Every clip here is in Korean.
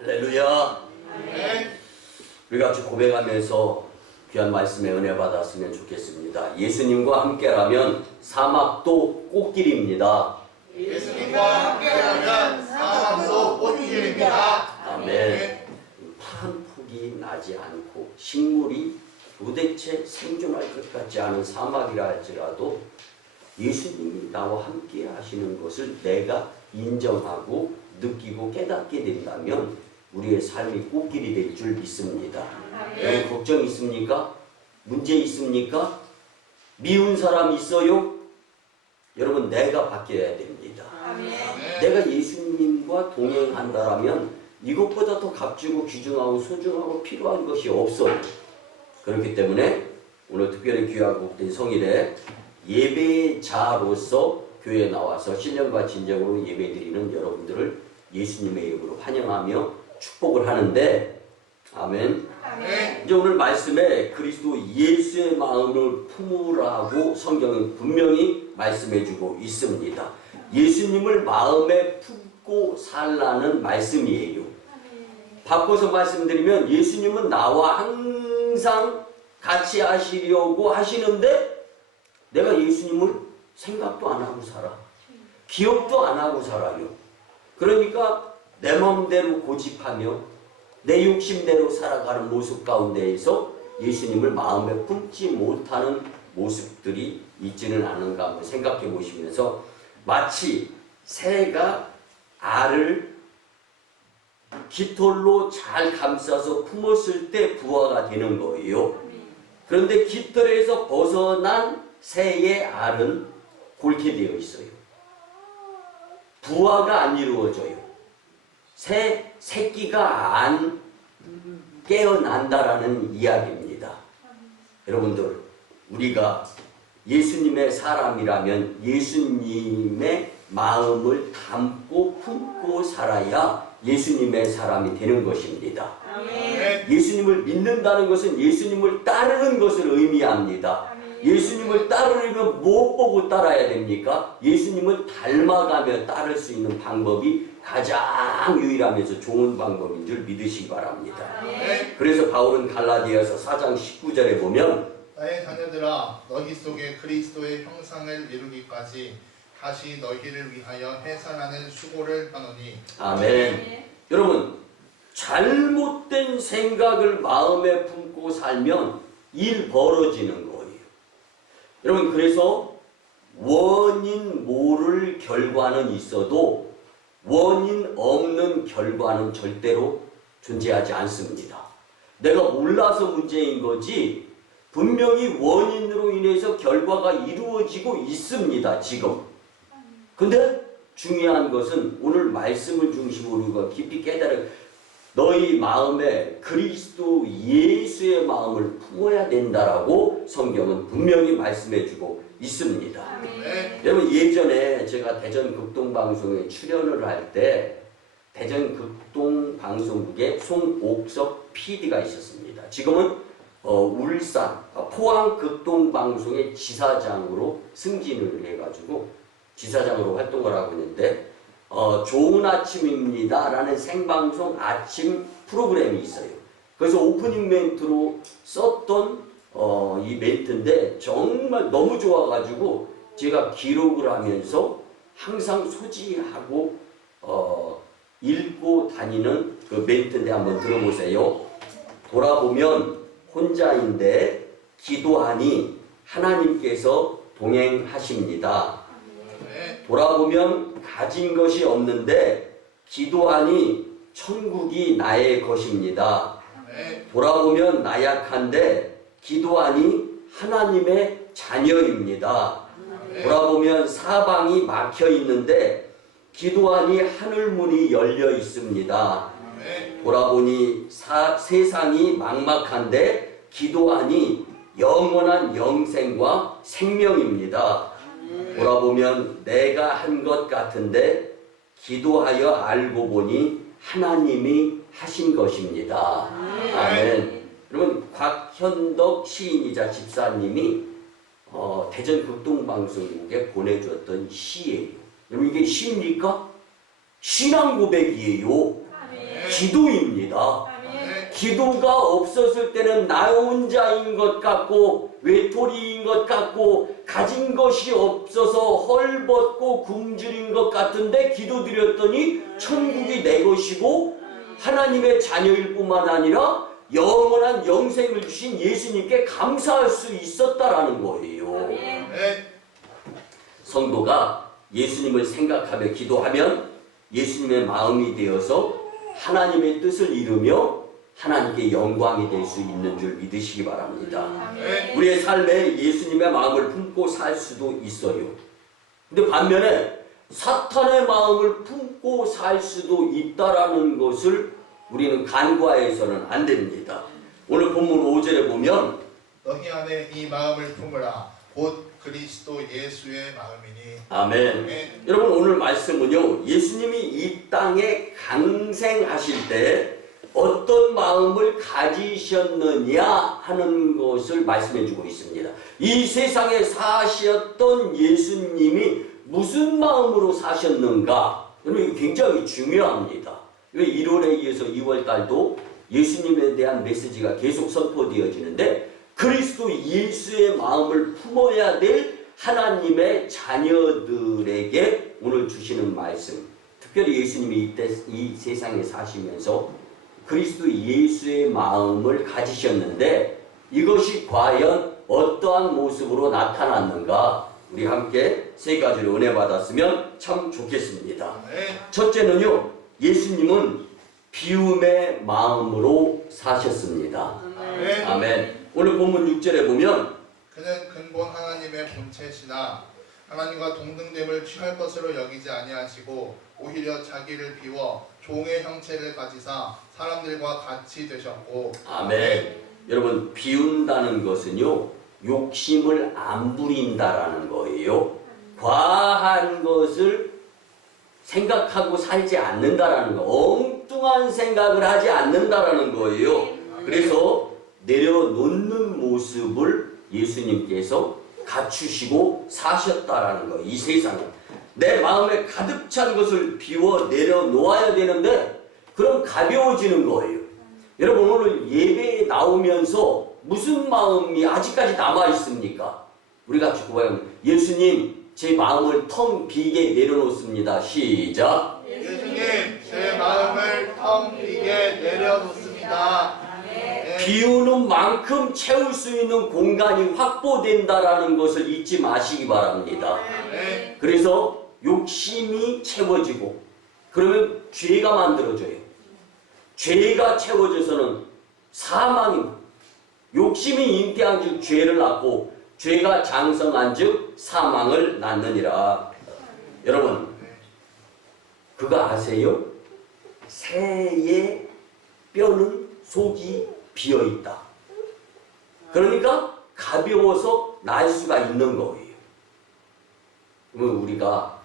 할렐루야. 우리 같이 고백하면서 귀한 말씀에 은혜 받았으면 좋겠습니다. 예수님과 함께라면 사막도 꽃길입니다. 예수님과 함께라면 사막도 꽃길입니다. 아멘. 파란 폭이 나지 않고 식물이 도대체 생존할 것 같지 않은 사막이라 할지라도 예수님이 나와 함께 하시는 것을 내가 인정하고 느끼고 깨닫게 된다면 우리의 삶이 꽃길이 될 줄 믿습니다. 여러분 걱정 있습니까? 문제 있습니까? 미운 사람 있어요? 여러분 내가 바뀌어야 됩니다. 내가 예수님과 동행한다라면 이것보다 더 값지고 귀중하고 소중하고 필요한 것이 없어요. 그렇기 때문에 오늘 특별히 귀하고 된 성일에 예배자로서 교회에 나와서 신령과 진정으로 예배드리는 여러분들을 예수님의 이름으로 환영하며 축복을 하는데, 아멘. 이제 오늘 말씀에 그리스도 예수의 마음을 품으라고 성경은 분명히 말씀해주고 있습니다. 예수님을 마음에 품고 살라는 말씀이에요. 바꿔서 말씀드리면 예수님은 나와 항상 같이 하시려고 하시는데 내가 예수님을 생각도 안 하고 살아. 기억도 안 하고 살아요. 그러니까 내 마음대로 고집하며 내 욕심대로 살아가는 모습 가운데에서 예수님을 마음에 품지 못하는 모습들이 있지는 않은가 한번 생각해 보시면서 마치 새가 알을 깃털로 잘 감싸서 품었을 때 부화가 되는 거예요. 그런데 깃털에서 벗어난 새의 알은 곪게 되어 있어요. 부화가 안 이루어져요. 새끼가 안 깨어난다라는 이야기입니다. 여러분들, 우리가 예수님의 사람이라면 예수님의 마음을 담고 품고 살아야 예수님의 사람이 되는 것입니다. 예수님을 믿는다는 것은 예수님을 따르는 것을 의미합니다. 예수님을 따르려면 무엇 보고 따라야 됩니까? 예수님을 닮아가며 따를 수 있는 방법이 가장 유일하면서 좋은 방법인 줄 믿으시기 바랍니다. 그래서 바울은 갈라디아서 4장 19절에 보면 나의 자녀들아 너희 속에 그리스도의 형상을 이루기까지 다시 너희를 위하여 해산하는 수고를 하노니. 아멘. 여러분, 잘못된 생각을 마음에 품고 살면 일 벌어지는 거예요. 여러분, 그래서 원인 모를 결과는 있어도 원인 없는 결과는 절대로 존재하지 않습니다. 내가 몰라서 문제인 거지 분명히 원인으로 인해서 결과가 이루어지고 있습니다. 지금. 근데 중요한 것은 오늘 말씀을 중심으로 우리가 깊이 깨달은 너희 마음에 그리스도 예수의 마음을 품어야 된다라고 성경은 분명히 말씀해주고 있습니다. 여러분, 예전에 제가 대전 극동방송에 출연을 할 때 대전 극동방송국에 송옥석 PD가 있었습니다. 지금은 울산 포항 극동방송의 지사장으로 승진을 해가지고 지사장으로 활동을 하고 있는데 좋은 아침입니다 라는 생방송 아침 프로그램이 있어요. 그래서 오프닝 멘트로 썼던 이 멘트인데 정말 너무 좋아가지고 제가 기록을 하면서 항상 소지하고 읽고 다니는 그 멘트인데 한번 들어보세요. 돌아보면 혼자인데 기도하니 하나님께서 동행하십니다. 돌아보면 가진 것이 없는데 기도하니 천국이 나의 것입니다. 돌아보면 나약한데 기도하니 하나님의 자녀입니다. 돌아보면 사방이 막혀 있는데 기도하니 하늘문이 열려 있습니다. 돌아보니 세상이 막막한데 기도하니 영원한 영생과 생명입니다. 돌아보면 내가 한 것 같은데 기도하여 알고 보니 하나님이 하신 것입니다. 아멘. 여러분, 곽현덕 시인이자 집사님이 대전 극동방송국에 보내주었던 시예요. 여러분, 이게 시입니까? 신앙 고백이에요. 기도입니다. 아멘. 기도가 없었을 때는 나 혼자인 것 같고 외톨이인 것 같고 가진 것이 없어서 헐벗고 굶주린 것 같은데 기도드렸더니 천국이 내 것이고 하나님의 자녀일 뿐만 아니라 영원한 영생을 주신 예수님께 감사할 수 있었다라는 거예요. 성도가 예수님을 생각하며 기도하면 예수님의 마음이 되어서 하나님의 뜻을 이루며 하나님께 영광이 될 수 있는 줄 믿으시기 바랍니다. 우리의 삶에 예수님의 마음을 품고 살 수도 있어요. 근데 반면에 사탄의 마음을 품고 살 수도 있다라는 것을 우리는 간과해서는 안 됩니다. 오늘 본문 5절에 보면 너희 안에 이 마음을 품으라 곧 그리스도 예수의 마음이니. 아멘. 여러분 오늘 말씀은요, 예수님이 이 땅에 강생하실 때 어떤 마음을 가지셨느냐 하는 것을 말씀해 주고 있습니다. 이 세상에 사셨던 예수님이 무슨 마음으로 사셨는가? 여러분 이거 굉장히 중요합니다. 1월에 이어서 2월 달도 예수님에 대한 메시지가 계속 선포되어지는데 그리스도 예수의 마음을 품어야 될 하나님의 자녀들에게 오늘 주시는 말씀, 특별히 예수님이 이 세상에 사시면서 그리스도 예수의 마음을 가지셨는데 이것이 과연 어떠한 모습으로 나타났는가? 우리 함께 세 가지로 은혜 받았으면 참 좋겠습니다. 첫째는요, 예수님은 비움의 마음으로 사셨습니다. 아멘. 오늘 본문 6절에 보면 그는 근본 하나님의 본체시나 하나님과 동등됨을 취할 것으로 여기지 아니하시고 오히려 자기를 비워 종의 형체를 가지사 사람들과 같이 되셨고. 아멘. 여러분 비운다는 것은요 욕심을 안 부린다라는 거예요. 과한 것을 생각하고 살지 않는다라는 거, 엉뚱한 생각을 하지 않는다라는 거예요. 그래서 내려놓는 모습을 예수님께서 갖추시고 사셨다라는 거예요. 이 세상에 내 마음에 가득 찬 것을 비워 내려놓아야 되는데 그럼 가벼워지는 거예요. 여러분 오늘 예배에 나오면서 무슨 마음이 아직까지 남아 있습니까? 우리가 기도하면 예수님 제 마음을 텅 비게 내려놓습니다. 시작. 예수님 제 마음을 텅 비게 내려놓습니다. 비우는 만큼 채울 수 있는 공간이 확보된다라는 것을 잊지 마시기 바랍니다. 그래서 욕심이 채워지고 그러면 죄가 만들어져요. 죄가 채워져서는 사망입니다. 욕심이 잉태한 즉 죄를 낳고 죄가 장성한 즉 사망을 낳느니라. 여러분 그거 아세요? 새의 뼈는 속이 비어있다. 그러니까 가벼워서 날 수가 있는 거예요. 그러면 우리가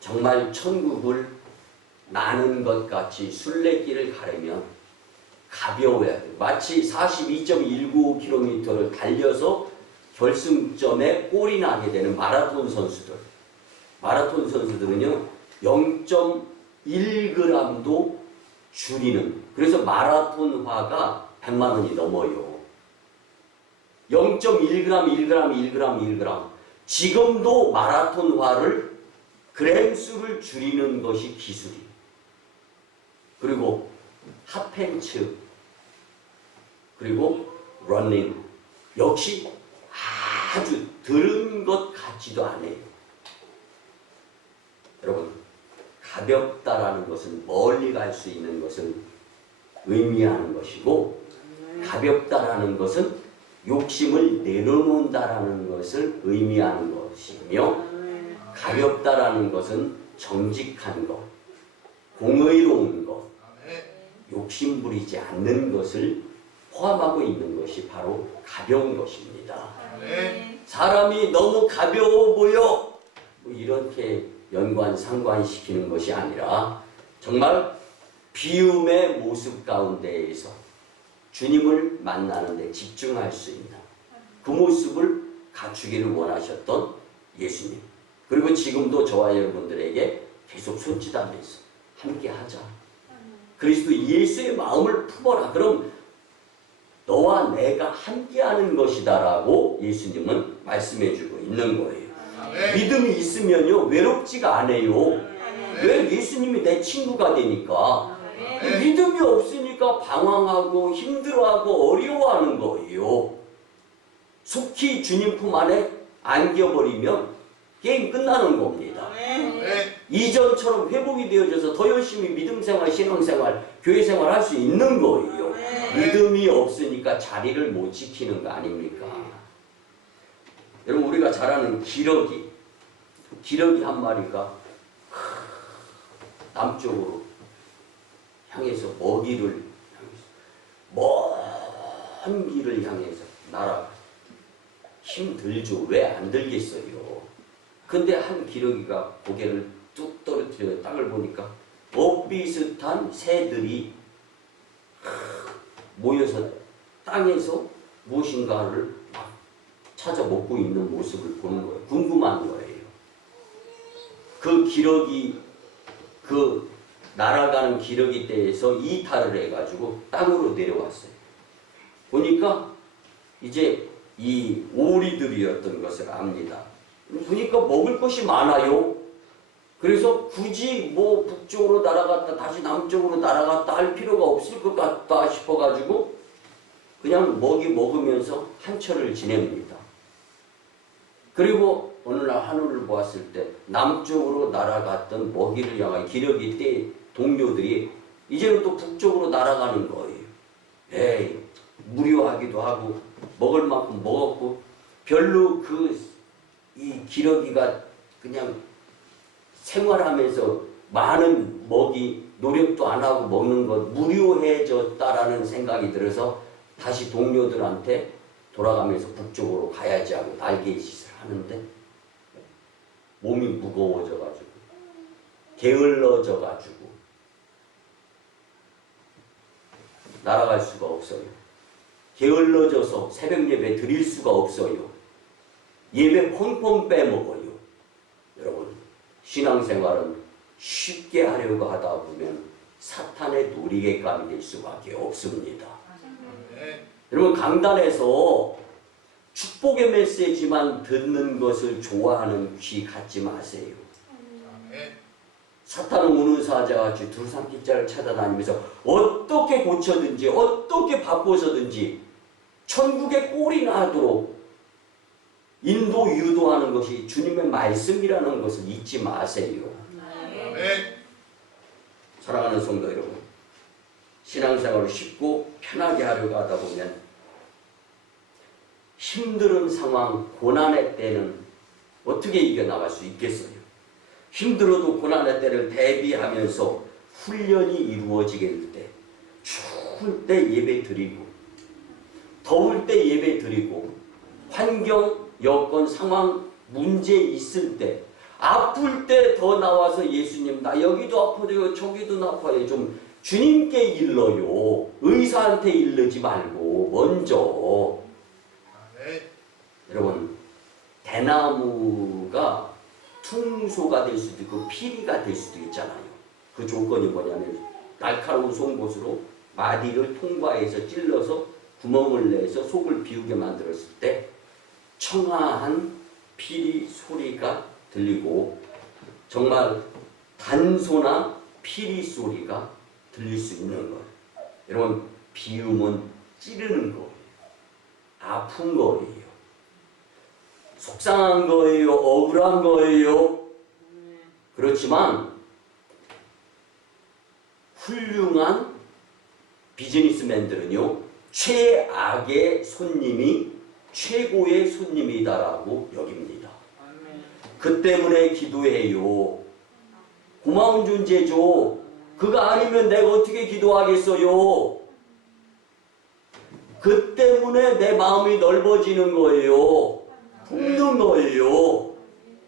정말 천국을 나는 것 같이 순례길을 가려면 가벼워야 돼요. 마치 42.195km를 달려서 결승점에 골이 나게 되는 마라톤 선수들. 마라톤 선수들은요 0.1g도 줄이는, 그래서 마라톤화가 100만 원이 넘어요. 0.1g. 지금도 마라톤화를 그램수를 줄이는 것이 기술이에요. 그리고 핫팬츠, 그리고 러닝 역시 아주 들은 것 같지도 않아요. 여러분 가볍다라는 것은 멀리 갈 수 있는 것을 의미하는 것이고 가볍다라는 것은 욕심을 내려놓는다라는 것을 의미하는 것이며 가볍다라는 것은 정직한 것, 공의로운 것, 욕심 부리지 않는 것을 포함하고 있는 것이 바로 가벼운 것입니다. 사람이 너무 가벼워 보여 뭐 이렇게 연관상관시키는 것이 아니라 정말 비움의 모습 가운데에서 주님을 만나는 데 집중할 수 있는 그 모습을 갖추기를 원하셨던 예수님, 그리고 지금도 저와 여러분들에게 계속 손짓하면서 함께 하자. 그리스도 예수의 마음을 품어라. 그럼 너와 내가 함께하는 것이다라고 예수님은 말씀해주고 있는 거예요. 아멘. 믿음이 있으면요 외롭지가 않아요. 아멘. 왜? 예수님이 내 친구가 되니까. 아멘. 믿음이 없으니까 방황하고 힘들어하고 어려워하는 거예요. 속히 주님 품 안에 안겨버리면 게임 끝나는 겁니다. 아멘. 이전처럼 회복이 되어져서 더 열심히 믿음생활, 신앙생활, 교회생활 할 수 있는 거예요. 믿음이 없으니까 자리를 못 지키는 거 아닙니까? 여러분 우리가 잘 아는 기러기 한 마리가 남쪽으로 향해서 먹이를 먼 길을 향해서 날아가. 힘들죠. 왜 안 들겠어요? 근데 한 기러기가 고개를 뚝 떨어뜨려 땅을 보니까 엇비슷한 새들이 모여서 땅에서 무엇인가를 막 찾아 먹고 있는 모습을 보는 거예요. 궁금한 거예요. 그 기러기, 그 날아가는 기러기 떼에서 이탈을 해가지고 땅으로 내려왔어요. 보니까 이제 이 오리들이었던 것을 압니다. 보니까 먹을 것이 많아요. 그래서 굳이 뭐 북쪽으로 날아갔다 다시 남쪽으로 날아갔다 할 필요가 없을 것 같다 싶어가지고 그냥 먹이 먹으면서 한철을 지냅니다. 그리고 어느 날 하늘을 보았을 때 남쪽으로 날아갔던 먹이를 향한 기러기 떼 동료들이 이제는 또 북쪽으로 날아가는 거예요. 에이, 무료하기도 하고 먹을 만큼 먹었고 별로 이 기러기가 그냥 생활하면서 많은 먹이 노력도 안 하고 먹는 것 무료해졌다라는 생각이 들어서 다시 동료들한테 돌아가면서 북쪽으로 가야지 하고 날개짓을 하는데 몸이 무거워져가지고 게을러져가지고 날아갈 수가 없어요. 게을러져서 새벽 예배 드릴 수가 없어요. 예배 펑펑 빼먹어요. 여러분 신앙생활은 쉽게 하려고 하다 보면 사탄의 놀이개감이 될 수밖에 없습니다. 여러분 강단에서 축복의 메시지만 듣는 것을 좋아하는 귀 갖지 마세요. 사탄은 우는 사자같이 두루삼키자를 찾아다니면서 어떻게 고쳐든지 어떻게 바꿔서든지 천국의 꼴이 나도록 인도 유도하는 것이 주님의 말씀이라는 것을 잊지 마세요. 사랑하는 성도 여러분, 신앙생활을 쉽고 편하게 하려고 하다 보면 힘든 상황, 고난의 때는 어떻게 이겨나갈 수 있겠어요? 힘들어도 고난의 때를 대비하면서 훈련이 이루어지게 될 때, 추울 때 예배 드리고, 더울 때 예배 드리고, 환경, 여건, 상황, 문제 있을 때, 아플 때 더 나와서 예수님 나 여기도 아파요 저기도 아파요 좀 주님께 일러요. 의사한테 일르지 말고 먼저. 여러분 대나무가 퉁소가 될 수도 있고 피리가 될 수도 있잖아요. 그 조건이 뭐냐면 날카로운 송곳으로 마디를 통과해서 찔러서 구멍을 내서 속을 비우게 만들었을 때 청아한 피리 소리가 들리고 정말 단소나 피리 소리가 들릴 수 있는 거예요. 여러분 비움은 찌르는 거예요. 아픈 거예요. 속상한 거예요. 억울한 거예요. 그렇지만 훌륭한 비즈니스맨들은요. 최악의 손님이 최고의 손님이다라고 여깁니다. 그 때문에 기도해요. 고마운 존재죠. 그거 아니면 내가 어떻게 기도하겠어요. 그 때문에 내 마음이 넓어지는 거예요. 품는 거예요.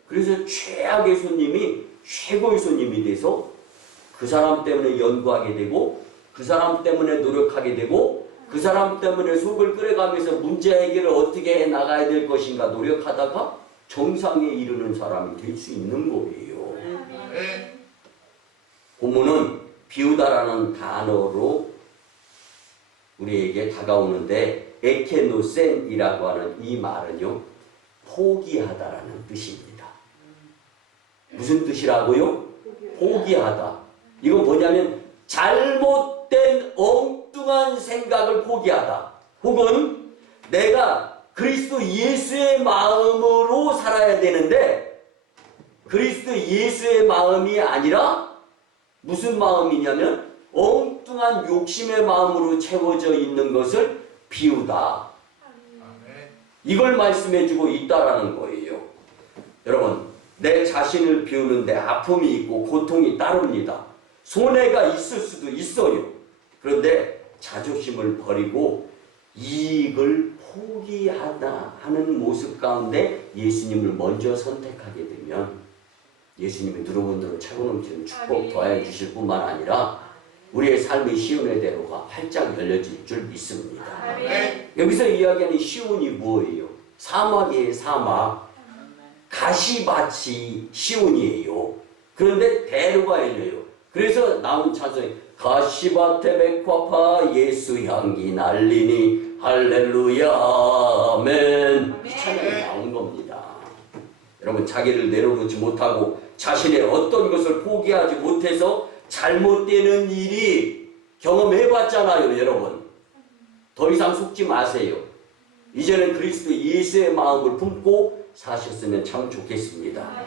그래서 최악의 손님이 최고의 손님이 돼서 그 사람 때문에 연구하게 되고 그 사람 때문에 노력하게 되고 그 사람 때문에 속을 끓여가면서 문제 해결을 어떻게 해 나가야 될 것인가 노력하다가 정상에 이르는 사람이 될 수 있는 거예요. 본문은 비우다라는 단어로 우리에게 다가오는데 에케노센이라고 하는 이 말은요, 포기하다라는 뜻입니다. 무슨 뜻이라고요? 포기하다. 이건 뭐냐면 잘못된 엉뚱한 생각을 포기하다. 혹은 내가 그리스도 예수의 마음으로 살아야 되는데 그리스도 예수의 마음이 아니라 무슨 마음이냐면 엉뚱한 욕심의 마음으로 채워져 있는 것을 비우다. 이걸 말씀해주고 있다라는 거예요. 여러분, 내 자신을 비우는데 아픔이 있고 고통이 따릅니다. 손해가 있을 수도 있어요. 그런데 자존심을 버리고 이익을 포기하다 하는 모습 가운데 예수님을 먼저 선택하게 되면 예수님이 누구분들은 차고 넘치는 축복 더해 주실 뿐만 아니라 우리의 삶의 시온의 대로가 활짝 열려질 줄 믿습니다. 여기서 이야기하는 시온이 뭐예요? 사막이에요. 사막. 가시밭이 시온이에요. 그런데 대로가 열려요. 그래서 나온 찬송이 가시밭에 백화파 예수 향기 날리니 할렐루야 아멘. 이 찬양이 나온 겁니다. 여러분, 자기를 내려놓지 못하고 자신의 어떤 것을 포기하지 못해서 잘못되는 일이 경험해봤잖아요. 여러분, 더 이상 속지 마세요. 이제는 그리스도 예수의 마음을 품고 사셨으면 참 좋겠습니다.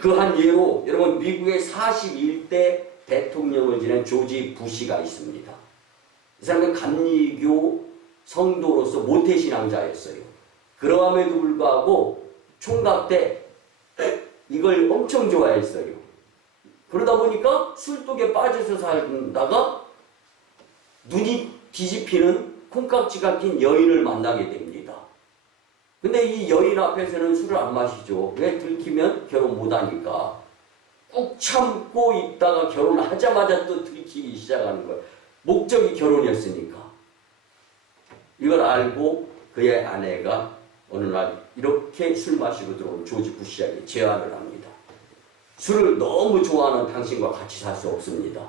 그 한 예로 여러분, 미국의 41대 대통령을 지낸 조지 부시가 있습니다. 이 사람은 감리교 성도로서 모태신앙자였어요. 그러함에도 불구하고 총각 때 이걸 엄청 좋아했어요. 그러다 보니까 술독에 빠져서 살다가 눈이 뒤집히는 콩깍지가 낀 여인을 만나게 됩니다. 근데 이 여인 앞에서는 술을 안 마시죠. 왜? 들키면 결혼 못하니까. 꾹 참고 있다가 결혼하자마자 또 들키기 시작하는 거예요. 목적이 결혼이었으니까. 이걸 알고 그의 아내가 어느 날 이렇게 술 마시고 들어온 조지 부시에게 제안을 합니다. 술을 너무 좋아하는 당신과 같이 살 수 없습니다.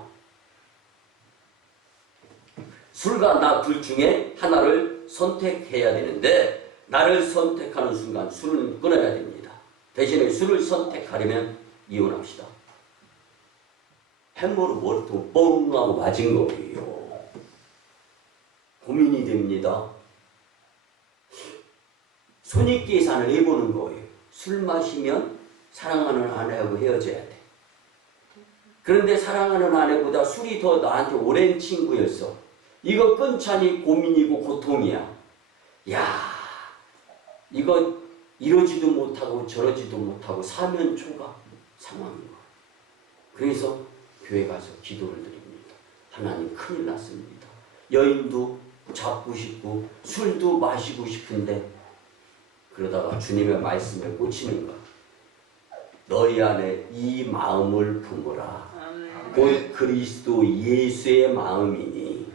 술과 나 둘 중에 하나를 선택해야 되는데 나를 선택하는 순간 술은 끊어야 됩니다. 대신에 술을 선택하려면 이혼합시다. 햄버거 머리통 뻥 하고 맞은 거예요. 고민이 됩니다. 손익계산을 해보는 거예요. 술 마시면 사랑하는 아내하고 헤어져야 돼. 그런데 사랑하는 아내보다 술이 더 나한테 오랜 친구였어. 이거 끊자니 고민이고 고통이야. 야, 이거 이러지도 못하고 저러지도 못하고 사면초가 상황인 거예요. 그래서 교회 가서 기도를 드립니다. 하나님, 큰일 났습니다. 여인도 잡고 싶고 술도 마시고 싶은데 그러다가 주님의 말씀에 꽂히는 것. 너희 안에 이 마음을 품으라. 곧 그리스도 예수의 마음이니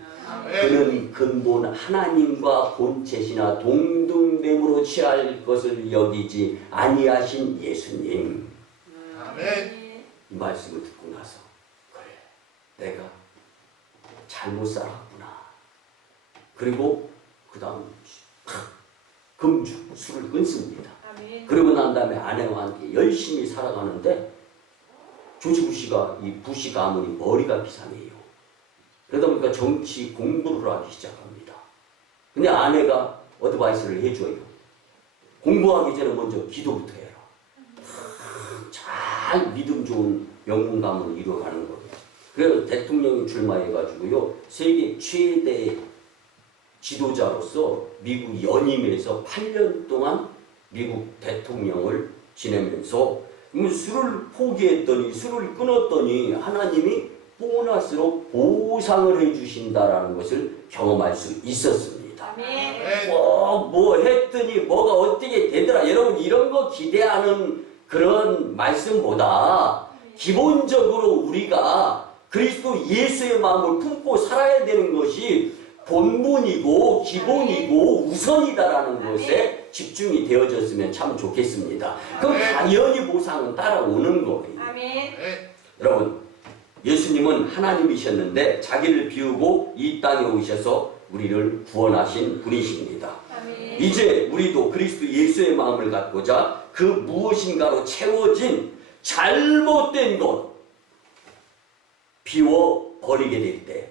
그는 근본 하나님과 본체시나 동등됨으로 취할 것을 여기지 아니하신 예수님. 아멘. 이 말씀을 듣고 나서 그래, 내가 잘못 살았구나. 그리고 그 다음 금주 술을 끊습니다. 그러고 난 다음에 아내와 함께 열심히 살아가는데 조지 부시가 이 부시 가문이 머리가 비상해요. 그러다 보니까 정치 공부를 하기 시작합니다. 근데 아내가 어드바이스를 해줘요. 공부하기 전에 먼저 기도부터 해라. 잘 믿음 좋은 명문 가문을 이루어가는 거예요. 그래서 대통령이 출마해가지고요, 세계 최대 지도자로서 미국 연임에서 8년 동안 미국 대통령을 지내면서 술을 포기했더니, 술을 끊었더니 하나님이 보너스로 보상을 해주신다라는 것을 경험할 수 있었습니다. 뭐 했더니 뭐가 어떻게 되더라. 여러분, 이런 거 기대하는 그런 말씀보다 기본적으로 우리가 그리스도 예수의 마음을 품고 살아야 되는 것이 본분이고 기본이고 우선이다라는 것에 집중이 되어졌으면 참 좋겠습니다. 그럼 당연히 보상은 따라오는 거예요. 아멘. 여러분, 예수님은 하나님이셨는데 자기를 비우고 이 땅에 오셔서 우리를 구원하신 분이십니다. 아멘. 이제 우리도 그리스도 예수의 마음을 갖고자 그 무엇인가로 채워진 잘못된 것 비워버리게 될 때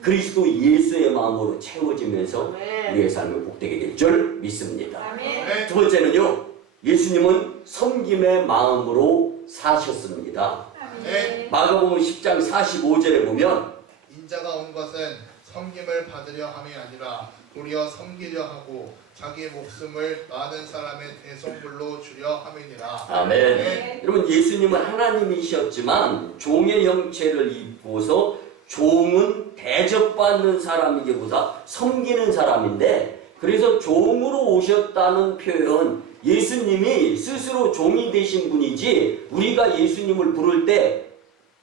그리스도 예수의 마음으로 채워지면서 아멘. 우리의 삶을 복되게 될 줄 믿습니다. 아멘. 두 번째는요, 예수님은 섬김의 마음으로 사셨습니다. 아멘. 마가복음 10장 45절에 보면 인자가 온 것은 섬김을 받으려 함이 아니라 도리어 섬기려 하고 자기 목숨을 많은 사람의 대속물로 주려 함이니라. 아멘. 여러분, 예수님은 하나님이셨지만 종의 형체를 입고서 종은 대접받는 사람이기보다 섬기는 사람인데, 그래서 종으로 오셨다는 표현, 예수님이 스스로 종이 되신 분이지 우리가 예수님을 부를 때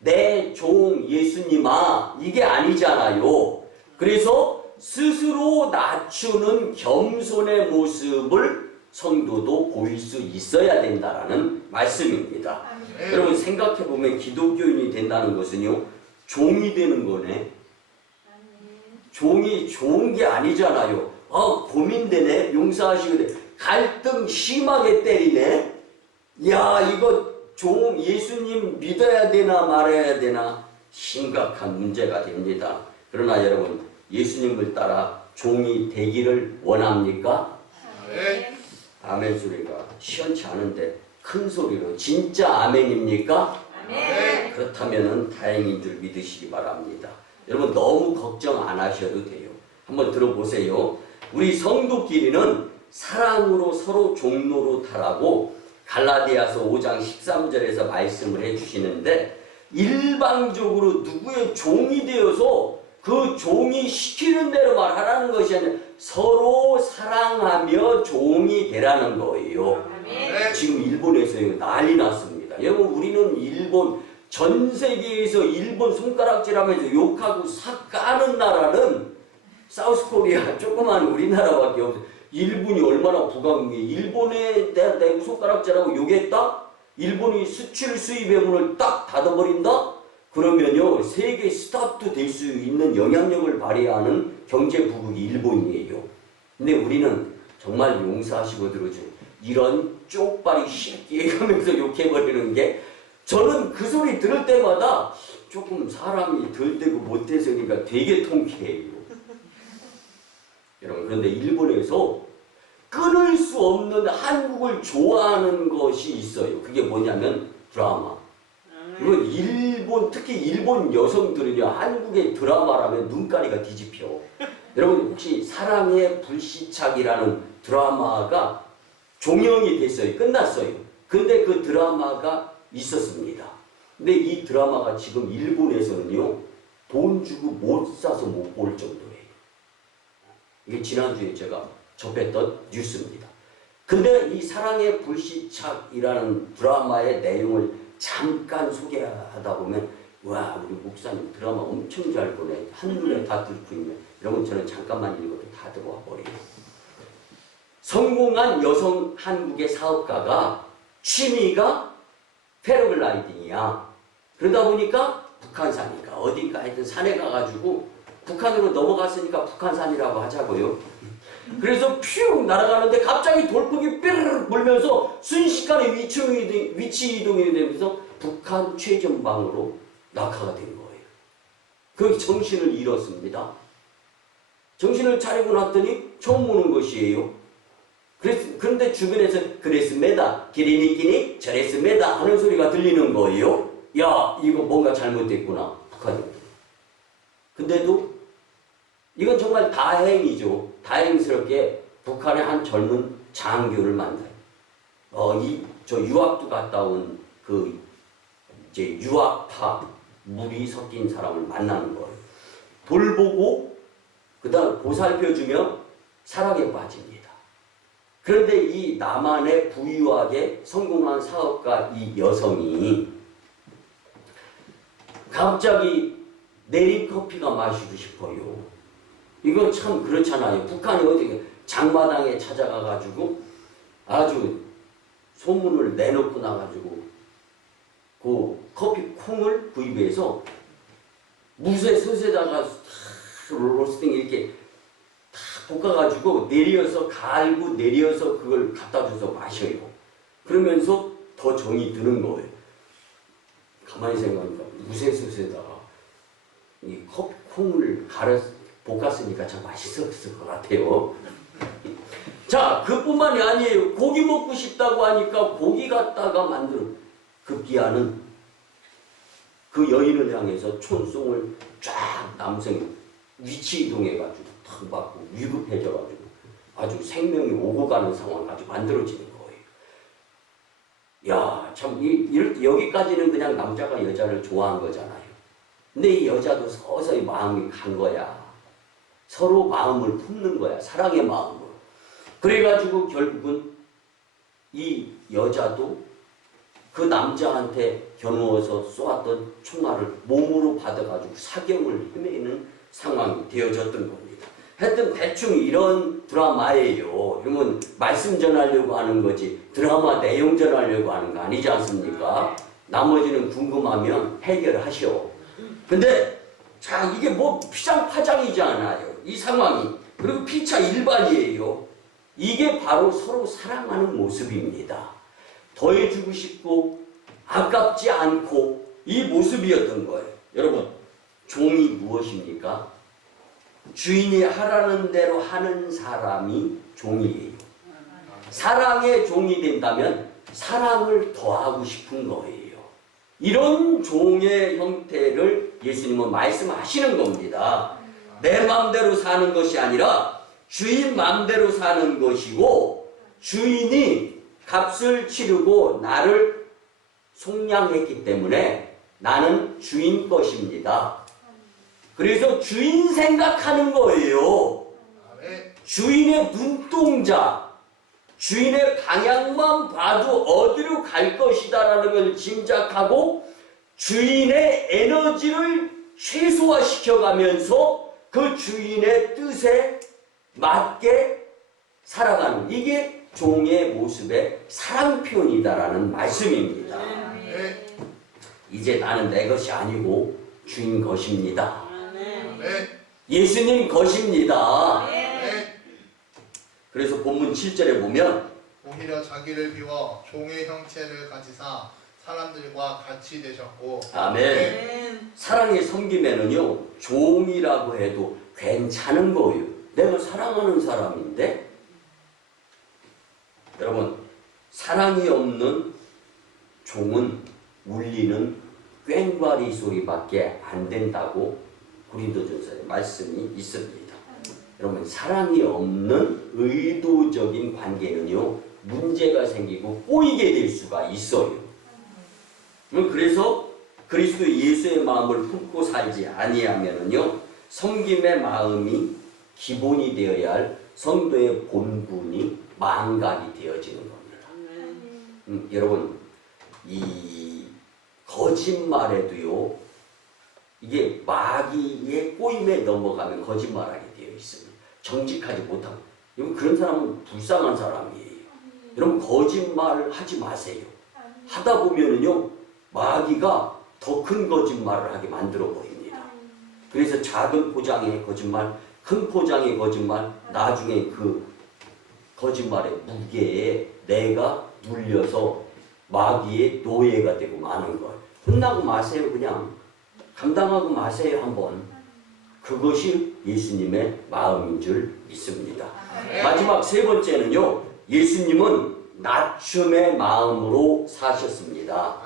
내 종 예수님아 이게 아니잖아요. 그래서 스스로 낮추는 겸손의 모습을 성도도 보일 수 있어야 된다라는 말씀입니다. 아멘. 여러분, 생각해보면 기독교인이 된다는 것은요, 종이 되는 거네. 종이 좋은 게 아니잖아요. 고민되네. 용서하시고 갈등 심하게 때리네. 야, 이거 종 예수님 믿어야 되나 말아야 되나 심각한 문제가 됩니다. 그러나 여러분, 예수님을 따라 종이 되기를 원합니까? 네. 아멘 소리가 시원치 않은데 큰 소리로 진짜 아멘입니까? 아멘. 그렇다면 다행인 줄 믿으시기 바랍니다. 여러분, 너무 걱정 안 하셔도 돼요. 한번 들어보세요. 우리 성도끼리는 사랑으로 서로 종로로 타라고 갈라디아서 5장 13절에서 말씀을 해주시는데, 일방적으로 누구의 종이 되어서 그 종이 시키는 대로 말하라는 것이 아니라 서로 사랑하며 종이 되라는 거예요. 아멘. 지금 일본에서 이거 난리 났습니다. 여러분, 우리는 일본, 전 세계에서 일본 손가락질하면서 욕하고 삭 까는 나라는 사우스코리아 조그만 우리나라밖에 없어요. 일본이 얼마나 부강해. 일본에 내가 손가락질하고 욕했다? 일본이 수출 수입의 문을 딱 닫아버린다? 그러면요, 세계 스타트 될 수 있는 영향력을 발휘하는 경제 부국이 일본이에요. 근데 우리는 정말 용서하시고 들어줘. 이런 쪽발이 새끼 하면서 욕해버리는 게, 저는 그 소리 들을 때마다 조금 사람이 덜 되고 못돼서 그러니까 되게 통쾌해요. 여러분, 그런데 일본에서 끊을 수 없는 한국을 좋아하는 것이 있어요. 그게 뭐냐면 드라마. 이건 일본, 특히 일본 여성들은요, 한국의 드라마라면 눈가리가 뒤집혀. 여러분, 혹시 사랑의 불시착이라는 드라마가 종영이 됐어요. 끝났어요. 근데 그 드라마가 있었습니다. 근데 이 드라마가 지금 일본에서는요, 돈 주고 못 사서 못 볼 정도예요. 이게 지난주에 제가 접했던 뉴스입니다. 근데 이 사랑의 불시착이라는 드라마의 내용을 잠깐 소개하다 보면, 와, 우리 목사님 드라마 엄청 잘 보네. 한눈에 다 뚫고 있네. 여러분, 저는 잠깐만 읽어도 다 들어와 버려요. 성공한 여성 한국의 사업가가 취미가 패러글라이딩이야. 그러다 보니까 북한산이니까 어딘가 하여튼 산에 가가지고 북한으로 넘어갔으니까 북한산이라고 하자고요. 그래서 퓨 날아가는데 갑자기 돌풍이 삐르르 불면서 순식간에 위치 이동이 되면서 북한 최전방으로 낙하가 된 거예요. 그 정신을 잃었습니다. 정신을 차리고 났더니 처음 보는 것이에요. 그런데 주변에서 그랬습니다. 기리니끼니 저랬습니다 하는 소리가 들리는 거예요. 야, 이거 뭔가 잘못됐구나. 북한이. 근데도 이건 정말 다행이죠. 다행스럽게 북한의 한 젊은 장교를 만나요. 저 유학도 갔다 온 이제 유학파 물이 섞인 사람을 만나는 거예요. 돌보고 그다음 보살펴주며 사랑에 빠집니다. 그런데 이 남한의 부유하게 성공한 사업가 이 여성이 갑자기 내린 커피가 마시고 싶어요. 이건 참 그렇잖아요. 북한이 어디 장마당에 찾아가가지고 아주 소문을 내놓고 나가지고 그 커피 콩을 구입해서 무쇠솥에다가 로스팅 이렇게 다 볶아가지고 내려서 갈고 내려서 그걸 갖다 줘서 마셔요. 그러면서 더 정이 드는 거예요. 가만히 생각하니까 무쇠솥에다가 이 콩을 갈아 볶았으니까 참 맛있었을 것 같아요. 자, 그뿐만이 아니에요. 고기 먹고 싶다고 하니까 고기 갖다가 만드는 급기야는 그 여인을 향해서 촌송을 쫙 남성 위치 이동해가지고 탁 받고 위급해져가지고 아주 생명이 오고 가는 상황까지 만들어지는 거예요. 야, 참 여기까지는 그냥 남자가 여자를 좋아한 거잖아요. 근데 이 여자도 서서히 마음이 간 거야. 서로 마음을 품는 거야. 사랑의 마음을. 그래가지고 결국은 이 여자도 그 남자한테 겨누어서 쏘았던 총알을 몸으로 받아가지고 사경을 헤매는 상황이 되어졌던 겁니다. 하여튼 대충 이런 드라마예요. 그러면 말씀 전하려고 하는 거지 드라마 내용 전하려고 하는 거 아니지 않습니까? 나머지는 궁금하면 해결하시오. 근데 자, 이게 뭐 피장파장이지 않아요. 이 상황이. 그리고 피차 일반이에요. 이게 바로 서로 사랑하는 모습입니다. 더해주고 싶고 아깝지 않고 이 모습이었던 거예요. 여러분, 종이 무엇입니까? 주인이 하라는 대로 하는 사람이 종이에요. 사랑의 종이 된다면 사랑을 더하고 싶은 거예요. 이런 종의 형태를 예수님은 말씀하시는 겁니다. 내 마음대로 사는 것이 아니라 주인 마음대로 사는 것이고, 주인이 값을 치르고 나를 속량했기 때문에 나는 주인 것입니다. 그래서 주인 생각하는 거예요. 주인의 눈동자, 주인의 방향만 봐도 어디로 갈 것이다라는 걸 짐작하고 주인의 에너지를 최소화시켜가면서 그 주인의 뜻에 맞게 살아가는, 이게 종의 모습의 사랑 표현이다라는 말씀입니다. 이제 나는 내 것이 아니고 주인 것입니다. 예수님 것입니다. 그래서 본문 7절에 보면 오히려 자기를 비워 종의 형체를 가지사 사람들과 같이 되셨고. 아멘. 사랑의 섬김에는요, 종이라고 해도 괜찮은 거예요. 내가 사랑하는 사람인데, 여러분, 사랑이 없는 종은 울리는 꽹과리 소리밖에 안 된다고 고린도전서에 말씀이 있습니다. 여러분, 사랑이 없는 의도적인 관계는요, 문제가 생기고 꼬이게 될 수가 있어요. 그래서 그리스도 예수의 마음을 품고 살지 아니하면은요, 섬김의 마음이 기본이 되어야 할 성도의 본분이 망각이 되어지는 겁니다. 여러분, 이 거짓말에도요, 이게 마귀의 꼬임에 넘어가면 거짓말하게 되어 있습니다. 정직하지 못하고. 여러분, 그런 사람은 불쌍한 사람이에요. 여러분, 거짓말을 하지 마세요. 하다 보면은요, 마귀가 더 큰 거짓말을 하게 만들어 버립니다. 그래서 작은 포장의 거짓말, 큰 포장의 거짓말, 나중에 그 거짓말의 무게에 내가 눌려서 마귀의 노예가 되고 마는 걸. 혼나고 마세요. 그냥 감당하고 마세요. 한번. 그것이 예수님의 마음인 줄 믿습니다. 마지막 세 번째는요, 예수님은 낮춤의 마음으로 사셨습니다.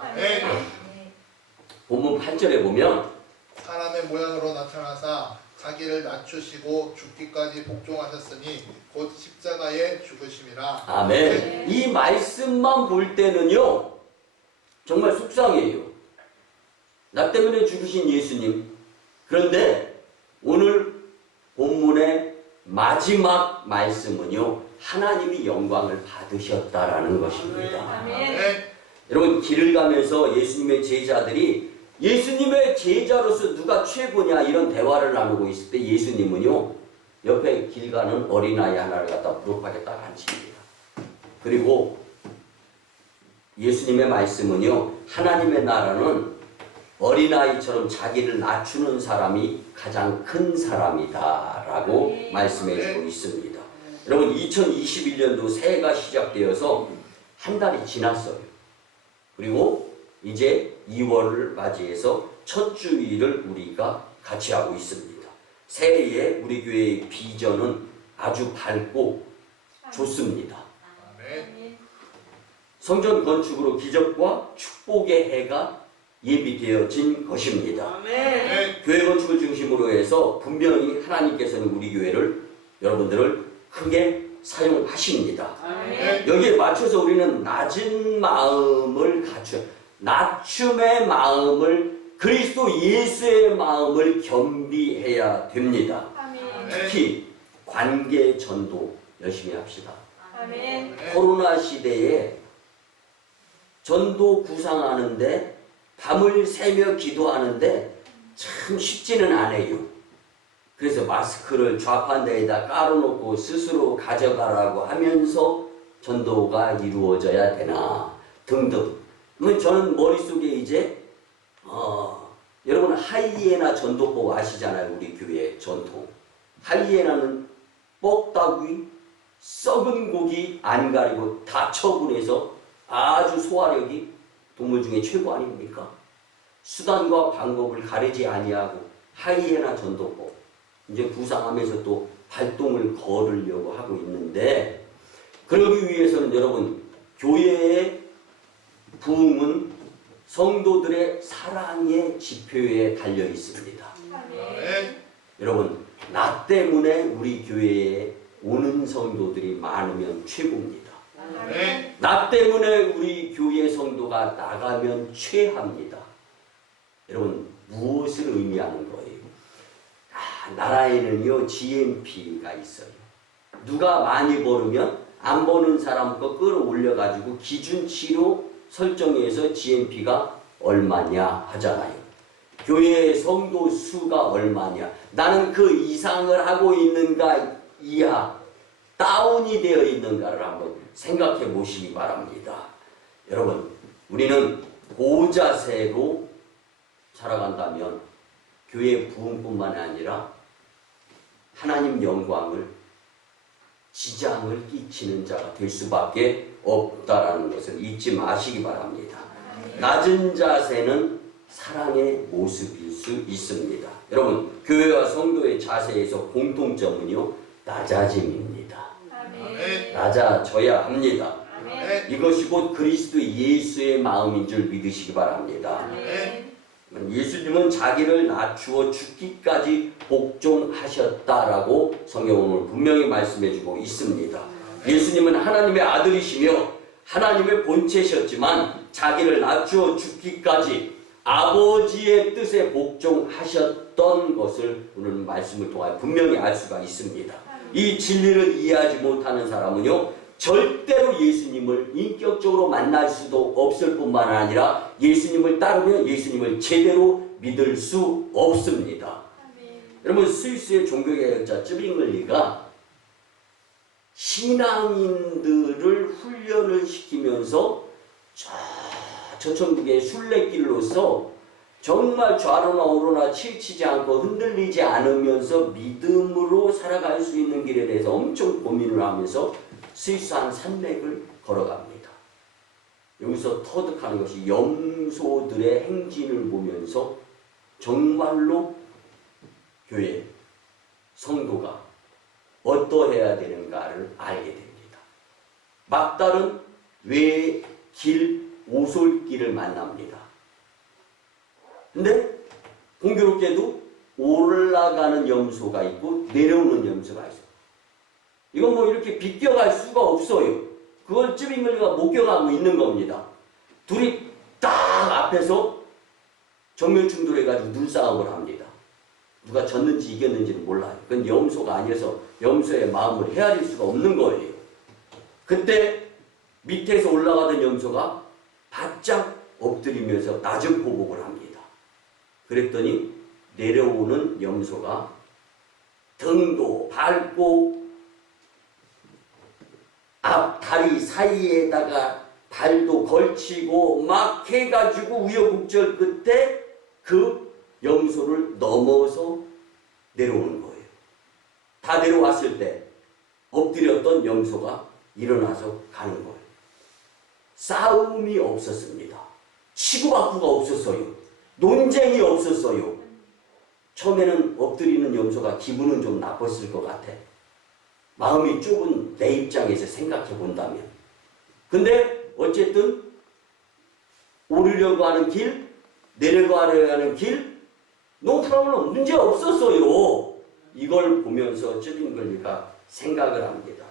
본문 8절에 보면 사람의 모양으로 나타나사 자기를 낮추시고 죽기까지 복종하셨으니 곧 십자가에 죽으심이라. 아멘. 이 말씀만 볼 때는요, 정말 속상해요. 나 때문에 죽으신 예수님. 그런데 오늘 본문의 마지막 말씀은요, 하나님이 영광을 받으셨다라는 것입니다. 아멘. 여러분, 길을 가면서 예수님의 제자들이 예수님의 제자로서 누가 최고냐 이런 대화를 나누고 있을 때 예수님은요, 옆에 길 가는 어린아이 하나를 갖다 무릎팍에 딱 앉힙니다. 그리고 예수님의 말씀은요, 하나님의 나라는 어린아이처럼 자기를 낮추는 사람이 가장 큰 사람이다라고 네. 말씀해 주고 있습니다. 여러분 2021년도 새해가 시작되어서 한 달이 지났어요. 그리고 이제 2월을 맞이해서 첫 주일을 우리가 같이 하고 있습니다. 새해에 우리 교회의 비전은 아주 밝고 좋습니다. 아멘. 성전 건축으로 기적과 축복의 해가 예비되어진 것입니다. 아멘. 교회 건축을 중심으로 해서 분명히 하나님께서는 우리 교회를 여러분들을 크게 사용하십니다. 아멘. 여기에 맞춰서 우리는 낮은 마음을 갖춰 낮춤의 마음을 그리스도 예수의 마음을 겸비해야 됩니다. 특히 관계 전도 열심히 합시다. 코로나 시대에 전도 구상하는데 밤을 새며 기도하는데 참 쉽지는 않아요. 그래서 마스크를 좌판대에다 깔아놓고 스스로 가져가라고 하면서 전도가 이루어져야 되나 등등. 그러면 저는 머릿속에 이제 여러분 하이에나 전도법 아시잖아요. 우리 교회 전통. 하이에나는 뻑다귀, 썩은 고기 안 가리고 다 처분해서 아주 소화력이 동물 중에 최고 아닙니까? 수단과 방법을 가리지 아니하고 하이에나 전도법 이제 구상하면서 또 발동을 걸으려고 하고 있는데, 그러기 위해서는 여러분 교회의 부흥은 성도들의 사랑의 지표에 달려 있습니다. 여러분 나 때문에 우리 교회에 오는 성도들이 많으면 최고입니다. 나 때문에 우리 교회 성도가 나가면 최하입니다. 여러분 무엇을 의미하는 거예요? 나라에는요 GMP가 있어요. 누가 많이 벌으면 안 버는 사람 거 끌어올려가지고 기준치로 설정해서 GMP가 얼마냐 하잖아요. 교회의 성도 수가 얼마냐, 나는 그 이상을 하고 있는가 이하 다운이 되어 있는가를 한번 생각해 보시기 바랍니다. 여러분 우리는 고자세로 살아간다면 교회 부흥뿐만 아니라 하나님 영광을 지장을 끼치는 자가 될 수밖에 없다라는 것을 잊지 마시기 바랍니다. 낮은 자세는 사랑의 모습일 수 있습니다. 여러분 교회와 성도의 자세에서 공통점은요 낮아짐입니다. 낮아져야 합니다. 이것이 곧 그리스도 예수의 마음인 줄 믿으시기 바랍니다. 예수님은 자기를 낮추어 죽기까지 복종하셨다라고 성경은 오늘 분명히 말씀해주고 있습니다. 예수님은 하나님의 아들이시며 하나님의 본체셨지만 자기를 낮추어 죽기까지 아버지의 뜻에 복종하셨던 것을 오늘 말씀을 통하여 분명히 알 수가 있습니다. 이 진리를 이해하지 못하는 사람은요 절대로 예수님을 인격적으로 만날 수도 없을 뿐만 아니라 예수님을 따르면 예수님을 제대로 믿을 수 없습니다. 여러분 스위스의 종교개혁자 쯔빙글리가 신앙인들을 훈련을 시키면서 저천국의 순례길로서 정말 좌로나 우로나 치우치지 않고 흔들리지 않으면서 믿음으로 살아갈 수 있는 길에 대해서 엄청 고민을 하면서 스위스 한 산맥을 걸어갑니다. 여기서 터득하는 것이 염소들의 행진을 보면서 정말로 교회, 성도가 어떠해야 되는가를 알게 됩니다. 막다른 외길, 오솔길을 만납니다. 근데 공교롭게도 올라가는 염소가 있고 내려오는 염소가 있어요. 이건 뭐 이렇게 비껴갈 수가 없어요. 그걸 쯔빙글리가 목격하고 있는 겁니다. 둘이 딱 앞에서 정면 충돌해가지고 눈싸움을 합니다. 누가 졌는지 이겼는지는 몰라요. 그건 염소가 아니어서 염소의 마음을 헤아릴 수가 없는 거예요. 그때 밑에서 올라가던 염소가 바짝 엎드리면서 낮은 보복을 합니다. 그랬더니 내려오는 염소가 등도 밟고 앞다리 사이에다가 발도 걸치고 막 해가지고 우여곡절 끝에 그 염소를 넘어서 내려오는 거예요. 다 내려왔을 때 엎드렸던 염소가 일어나서 가는 거예요. 싸움이 없었습니다. 치고받고가 없었어요. 논쟁이 없었어요. 처음에는 엎드리는 염소가 기분은 좀 나빴을 것 같아. 마음이 좁은 내 입장에서 생각해 본다면. 근데 어쨌든 오르려고 하는 길, 내려가려고 하는 길, 노프라블럼 문제 없었어요. 이걸 보면서 쯔빙글리가 생각을 합니다.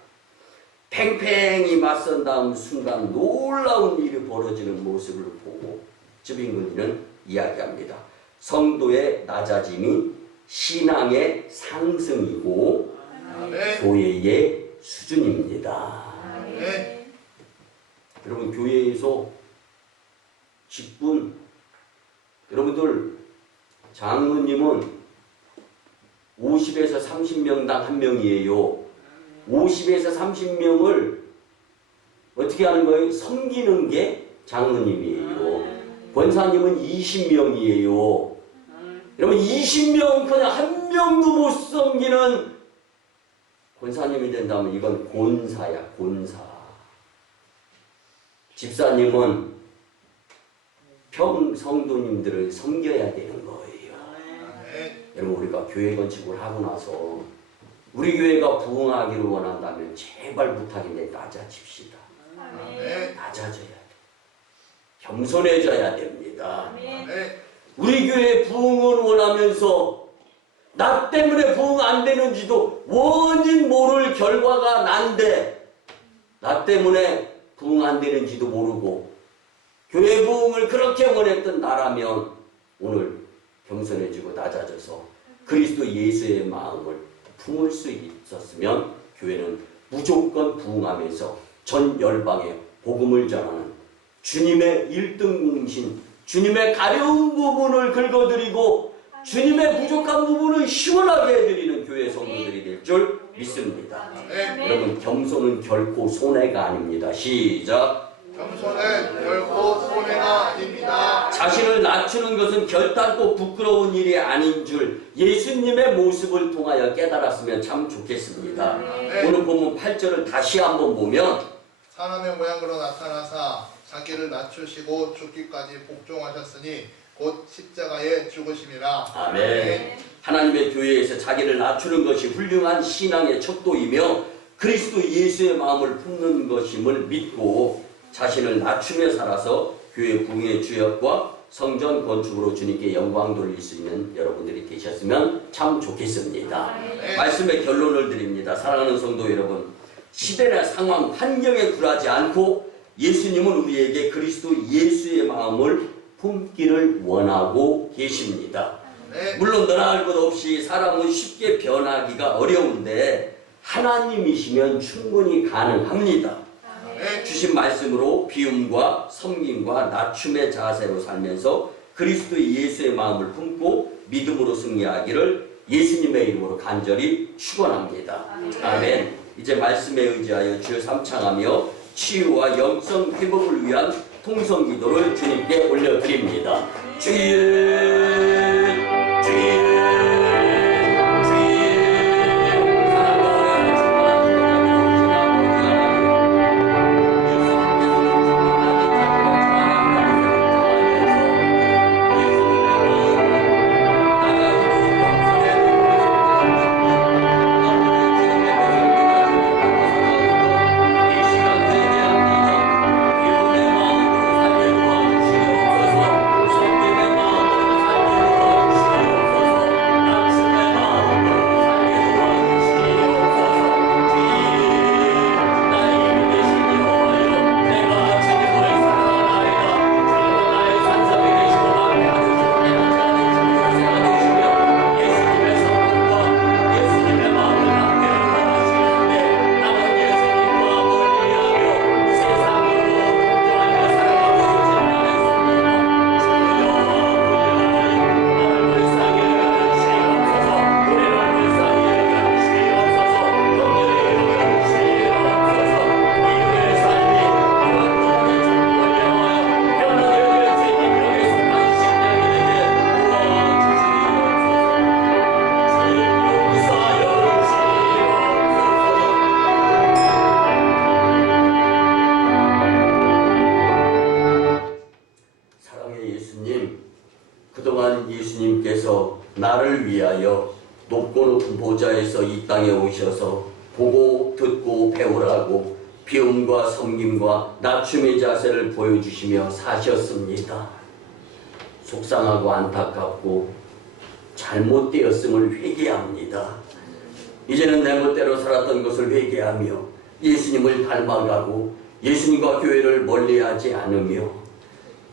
팽팽히 맞선 다음 순간 놀라운 일이 벌어지는 모습을 보고 쯔빙글리는 이야기합니다. 성도의 낮아짐이 신앙의 상승이고 교회의 수준입니다. 여러분, 교회에서 직분, 여러분들 장로님은 50에서 30명당 1명이에요. 50에서 30명을 어떻게 하는 거예요? 섬기는 게 장로님이에요. 권사님은 20명이에요. 여러분, 20명 그냥 한 명도 못 섬기는 권사님이 된다면 이건 곤사야, 곤사. 집사님은 평성도님들을 섬겨야 되는 거예요. 여러분, 우리가 교회 건축을 하고 나서 우리 교회가 부흥하기를 원한다면 제발 부탁인데 낮아집시다. 낮아져야 돼. 겸손해져야 됩니다. 우리 교회 부흥을 원하면서 나 때문에 부흥 안 되는지도 원인 모를 결과가 난데 나 때문에 부흥 안 되는지도 모르고 교회 부흥을 그렇게 원했던 나라면 오늘 겸손해지고 낮아져서 그리스도 예수의 마음을 품을 수 있었으면 교회는 무조건 부흥하면서 전 열방에 복음을 전하는 주님의 1등 공신, 주님의 가려운 부분을 긁어드리고 주님의 부족한 부분을 시원하게 해드리는 교회 성도들이 될 줄 믿습니다. 여러분, 겸손은 결코 손해가 아닙니다. 시작. 겸손은 결코 손해가 아닙니다. 자신을 낮추는 것은 결단코 부끄러운 일이 아닌 줄 예수님의 모습을 통하여 깨달았으면 참 좋겠습니다. 오늘 본문 8절을 다시 한번 보면 사람의 모양으로 나타나사 자기를 낮추시고 죽기까지 복종하셨으니 곧 십자가에 죽으심이라. 아멘. 하나님의 교회에서 자기를 낮추는 것이 훌륭한 신앙의 척도이며 그리스도 예수의 마음을 품는 것임을 믿고 자신을 낮추며 살아서 교회 부흥의 주역과 성전 건축으로 주님께 영광 돌릴 수 있는 여러분들이 되셨으면 참 좋겠습니다. 말씀의 결론을 드립니다. 사랑하는 성도 여러분, 시대나 상황, 환경에 굴하지 않고 예수님은 우리에게 그리스도 예수의 마음을 품기를 원하고 계십니다. 물론 너나 할 것 없이 사람은 쉽게 변하기가 어려운데 하나님이시면 충분히 가능합니다. 주신 말씀으로 비움과 섬김과 낮춤의 자세로 살면서 그리스도 예수의 마음을 품고 믿음으로 승리하기를 예수님의 이름으로 간절히 축원합니다. 아멘. 이제 말씀에 의지하여 주여 삼창하며 치유와 영성 회복을 위한 통성기도를 주님께 올려드립니다. 주여 우리를 위하여 높고 높은 보좌에서 이 땅에 오셔서 보고 듣고 배우라고 비움과 섬김과 낮춤의 자세를 보여주시며 사셨습니다. 속상하고 안타깝고 잘못되었음을 회개합니다. 이제는 내 멋대로 살았던 것을 회개하며 예수님을 닮아가고 예수님과 교회를 멀리하지 않으며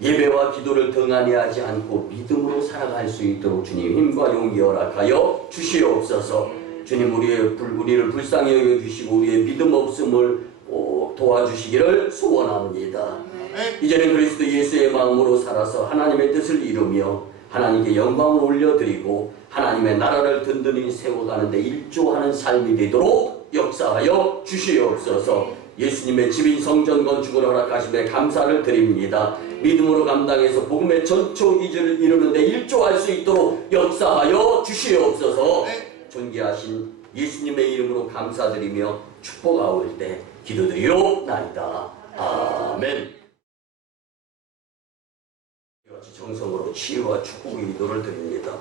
예배와 기도를 등한히 하지 않고 믿음으로 살아갈 수 있도록 주님 힘과 용기 허락하여 주시옵소서. 주님 우리를 불쌍히 여겨주시고 우리의 믿음 없음을 도와주시기를 소원합니다. 이제는 그리스도 예수의 마음으로 살아서 하나님의 뜻을 이루며 하나님께 영광을 올려드리고 하나님의 나라를 든든히 세워가는데 일조하는 삶이 되도록 역사하여 주시옵소서. 예수님의 집인 성전 건축을 허락하심에 감사를 드립니다. 믿음으로 감당해서 복음의 전초기지를 이루는데 일조할 수 있도록 역사하여 주시옵소서. 존귀하신 예수님의 이름으로 감사드리며 축복하올 때 기도드리옵나이다. 아멘. 정성으로 치유와 축복의 기도를 드립니다.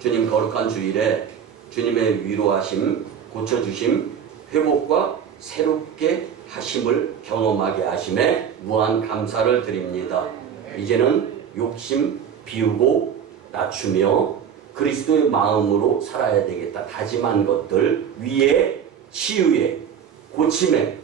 주님 거룩한 주일에 주님의 위로하심, 고쳐주심, 회복과 새롭게 하심을 경험하게 하심에 무한 감사를 드립니다. 이제는 욕심 비우고 낮추며 그리스도의 마음으로 살아야 되겠다 다짐한 것들 위에 치유에 고침에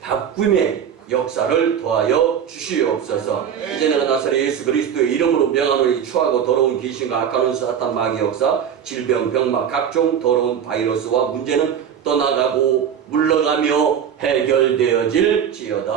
바꿈의 역사를 더하여 주시옵소서. 이제 내가 나사렛 예수 그리스도의 이름으로 명하노니 추하고 더러운 귀신과 악한 사탄 마귀 역사 질병 병마 각종 더러운 바이러스와 문제는 떠나가고 물러가며 해결되어질지어다.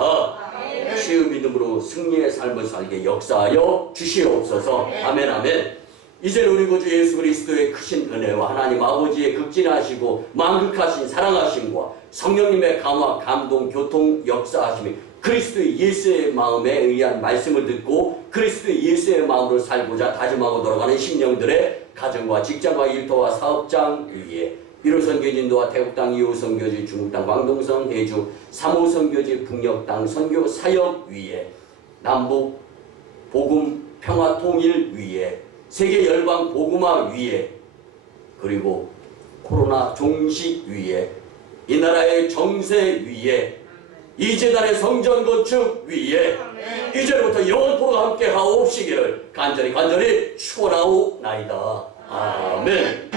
치유 믿음으로 승리의 삶을 살게 역사하여 주시옵소서. 아멘 아멘. 이제 우리 구주 예수 그리스도의 크신 은혜와 하나님 아버지의 극진하시고 만극하신 사랑하심과 성령님의 감화 감동 교통 역사하심이 그리스도의 예수의 마음에 의한 말씀을 듣고 그리스도의 예수의 마음으로 살고자 다짐하고 돌아가는 심령들의 가정과 직장과 일터와 사업장 위에 1호 선교진도와 태국 땅, 2호 선교지, 중국 땅, 광동성, 해주, 3호 선교지, 북녘 땅 선교 사역 위에 남북 복음 평화 통일 위에 세계 열방 복음화 위에 그리고 코로나 종식 위에 이 나라의 정세 위에 이 재단의 성전 건축 위에 이제부터 영원토록 함께 하옵시기를 간절히 축원하옵나이다. 아멘.